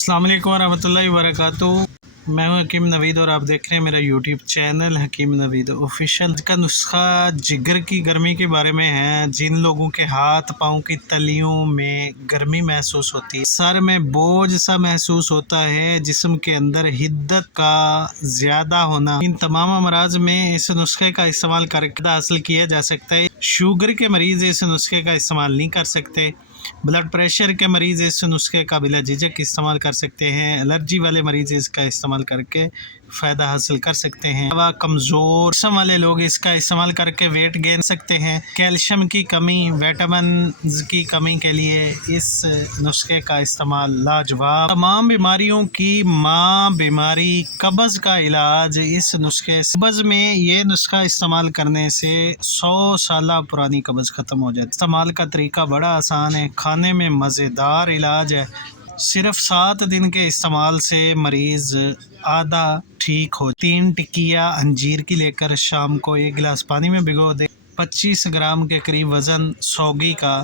अस्सलाम वालेकुम वरहमतुल्लाहि वबरकातुहू। मैं हूं हकीम नवीद और आप देख रहे हैं मेरा यूट्यूब चैनल हकीम नवीद ऑफिशियल। का नुस्खा जिगर की गर्मी के बारे में है। जिन लोगों के हाथ पाँव की तलियों में गर्मी महसूस होती है, सर में बोझ सा महसूस होता है, जिस्म के अंदर हिद्दत का ज़्यादा होना, इन तमाम अमराज में इस नुस्खे का इस्तेमाल करके हासिल किया जा सकता है। शुगर के मरीज़ इस नुस्खे का इस्तेमाल नहीं कर सकते। ब्लड प्रेशर के मरीज़ इस नुस्खे का बिला झिझक इस्तेमाल कर सकते हैं। एलर्जी वाले मरीज़ इसका इस्तेमाल करके फ़ायदा हासिल कर सकते हैं। कमज़ोर जिस्म वाले लोग इसका इस्तेमाल करके वेट गेन सकते हैं। कैल्शियम की कमी, विटामिन की कमी के लिए इस नुस्खे का इस्तेमाल लाजवाब। तमाम बीमारियों की माँ बीमारी कब्ज़ का इलाज इस नुस्खे से। कब्ज़ में ये नुस्खा इस्तेमाल करने से 100 साल पुरानी कब्ज़ ख़त्म हो जाती है। इस्तेमाल का तरीका बड़ा आसान है, खाने में मज़ेदार इलाज है। सिर्फ 7 दिन के इस्तेमाल से मरीज़ आधा ठीक हो। 3 टिकिया अंजीर की लेकर शाम को 1 गिलास पानी में भिगो दे। 25 ग्राम के करीब वज़न सौगी का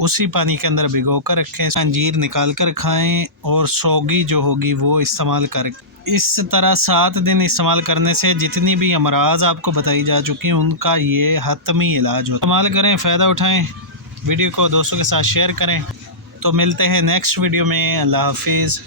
उसी पानी के अंदर भिगो कर रखें। अंजीर निकाल कर खाएँ और सौगी जो होगी वो इस्तेमाल करें। इस तरह 7 दिन इस्तेमाल करने से जितनी भी अमराज आपको बताई जा चुकी हैं उनका ये हतमी इलाज होता है। इस्तेमाल करें, फ़ायदा उठाएँ। वीडियो को दोस्तों के साथ शेयर करें। तो मिलते हैं नेक्स्ट वीडियो में। अल्लाह हाफिज़।